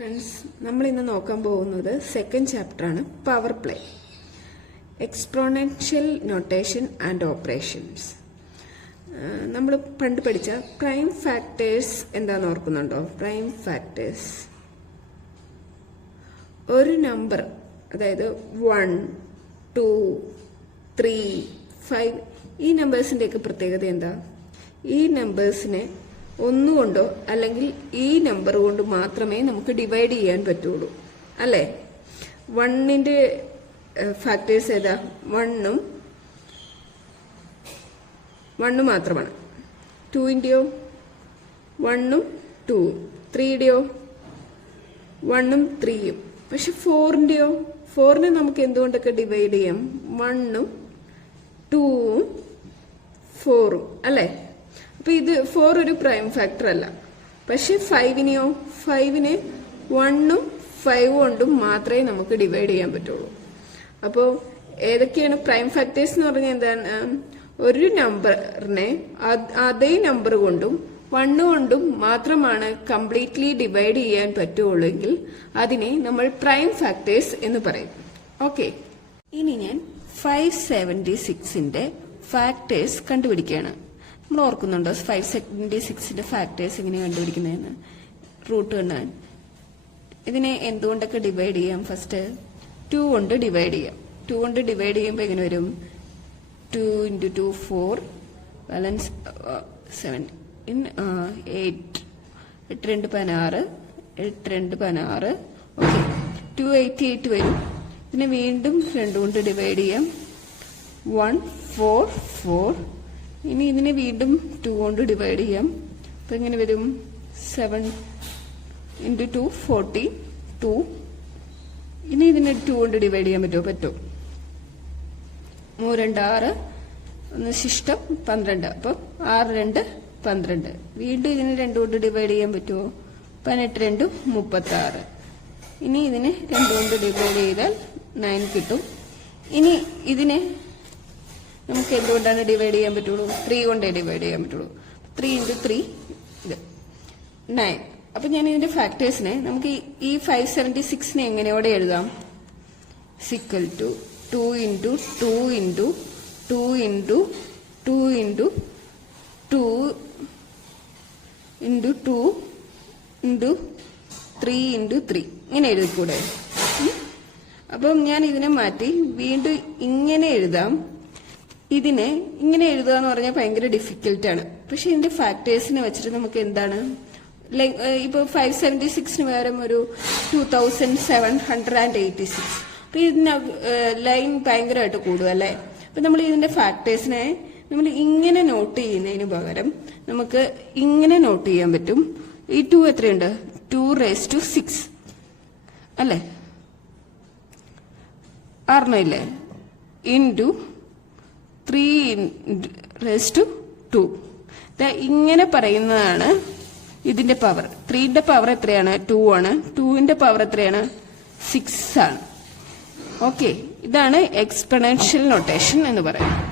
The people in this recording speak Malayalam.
ഫ്രണ്ട്സ്, നമ്മൾ ഇന്ന് നോക്കാൻ പോകുന്നത് സെക്കൻഡ് ചാപ്റ്ററാണ്, power play, exponential notation and operations. നമ്മൾ പണ്ട് പഠിച്ച പ്രൈം ഫാക്ടേഴ്സ് എന്താണെന്ന് ഓർക്കുന്നുണ്ടോ? പ്രൈം ഫാക്ടേഴ്സ് ഒരു നമ്പർ, അതായത് 1, 2, 3, 5 ഈ നമ്പേഴ്സിൻ്റെയൊക്കെ പ്രത്യേകത എന്താ? ഈ നമ്പേഴ്സിനെ ഒന്നുകൊണ്ടോ അല്ലെങ്കിൽ ഈ നമ്പർ കൊണ്ട് മാത്രമേ നമുക്ക് ഡിവൈഡ് ചെയ്യാൻ പറ്റുള്ളൂ, അല്ലേ? 1ന്റെ ഫാക്ടേഴ്സ് ഏതാ? 1ഉം 1 മാത്രമാണ്. 2ന്റെയോ 1ഉം 2ഉം. 3യുടെയോ 1ഉം 3യും. പക്ഷെ 4ന്റെയോ 4നെ നമുക്ക് എന്തുകൊണ്ടൊക്കെ ഡിവൈഡ് ചെയ്യാം? 1ഉം 2ഉം 4ഉം, അല്ലേ? അപ്പൊ ഇത് 4 ഒരു പ്രൈം ഫാക്ടർ അല്ല. പക്ഷെ 5നെയോ 5നെ 1ഉം 5 കൊണ്ടും മാത്രമേ നമുക്ക് ഡിവൈഡ് ചെയ്യാൻ പറ്റുള്ളൂ. അപ്പോൾ ഏതൊക്കെയാണ് പ്രൈം ഫാക്ടേഴ്സ് എന്ന് പറഞ്ഞാൽ? എന്താണ്? ഒരു നമ്പറിനെ അതേ നമ്പർ കൊണ്ടും 1 കൊണ്ടും മാത്രമാണ് കംപ്ലീറ്റ്ലി ഡിവൈഡ് ചെയ്യാൻ പറ്റുള്ളൂവെങ്കിൽ അതിനെ നമ്മൾ പ്രൈം ഫാക്ടേഴ്സ് എന്ന് പറയും. ഓക്കെ, ഇനി ഞാൻ 576ന്റെ ഫാക്ടേഴ്സ് കണ്ടുപിടിക്കുകയാണ്. നമ്മൾ ഓർക്കുന്നുണ്ടോ 576ന്റെ ഫാക്ടേഴ്സ് എങ്ങനെ കണ്ടുപിടിക്കുന്നതെന്ന്? റൂട്ട് കണ്ടാൻ ഇതിനെ എന്തുകൊണ്ടൊക്കെ ഡിവൈഡ് ചെയ്യാം? ഫസ്റ്റ് 2 കൊണ്ട് ഡിവൈഡ് ചെയ്യാം. 2 കൊണ്ട് ഡിവൈഡ് ചെയ്യുമ്പോൾ എങ്ങനെ വരും? 2 × 2 4, ബാലൻസ് 7, 8, 8 2 16, 8 2 16. ഓക്കെ, 288 വരും. ഇതിനെ വീണ്ടും 2 കൊണ്ട് ഡിവൈഡ് ചെയ്യാം. 1 4 4. ഇനി ഇതിനെ വീണ്ടും 2 കൊണ്ട് ഡിവൈഡ് ചെയ്യാം. അപ്പൊ എങ്ങനെ വരും? 7 × 2 42. ഇനി ഇതിനെ 2 കൊണ്ട് ഡിവൈഡ് ചെയ്യാൻ പറ്റുമോ? പറ്റും. 3 2 6, 1 ശിഷ്ടം 12. അപ്പൊ 6 2 12. വീണ്ടും ഇതിനെ 2 കൊണ്ട് ഡിവൈഡ് ചെയ്യാൻ പറ്റുമോ? 18 2 36. ഇനി ഇതിനെ 2 കൊണ്ട് ഡിവൈഡ് ചെയ്താൽ 9 കിട്ടും. ഇനി ഇതിനെ നമുക്ക് എന്തുകൊണ്ടാണ് ഡിവൈഡ് ചെയ്യാൻ പറ്റുള്ളൂ? 3 കൊണ്ടേ ഡിവൈഡ് ചെയ്യാൻ പറ്റുള്ളൂ. 3 × 3 ഇത് 9. അപ്പൊ ഞാൻ ഇതിന്റെ ഫാക്ടേഴ്സിനെ നമുക്ക് ഈ 576നെ എങ്ങനെയോടെ എഴുതാം? സിക്കൽ ടു 2 × 2 × 2 × 2 × 2 × 2 × 3 × 3 ഇങ്ങനെ എഴുതിക്കൂടെ? അപ്പം ഞാൻ ഇതിനെ മാറ്റി വീണ്ടും ഇങ്ങനെ എഴുതാം. ഇതിനെ ഇങ്ങനെ എഴുതുക എന്ന് പറഞ്ഞാൽ ഭയങ്കര ഡിഫിക്കൽട്ടാണ്. പക്ഷെ ഇതിന്റെ ഫാക്ടേഴ്സിനെ വെച്ചിട്ട് നമുക്ക് എന്താണ്, ഇപ്പൊ 576ന് പകരം ഒരു 2786. അപ്പൊ ഇതിന് ലൈൻ ഭയങ്കരമായിട്ട് കൂടുക, അല്ലേ? അപ്പൊ നമ്മൾ ഇതിന്റെ ഫാക്ടേഴ്സിനെ നമ്മൾ ഇങ്ങനെ നോട്ട് ചെയ്യുന്നതിന് പകരം നമുക്ക് ഇങ്ങനെ നോട്ട് ചെയ്യാൻ പറ്റും. ഈ 2 എത്രയുണ്ട്? 2⁶, അല്ലേ? 6 ഇല്ലേ? ഇൻറ്റു 3⁻². ഇങ്ങനെ പറയുന്നതാണ് ഇതിന്റെ പവർ. 3ന്റെ പവർ എത്രയാണ്? 2 ആണ്. 2ന്റെ പവർ എത്രയാണ്? 6 ആണ്. ഓക്കെ, ഇതാണ് എക്സ്പൊണൻഷ്യൽ നൊട്ടേഷൻ എന്ന് പറയുന്നത്.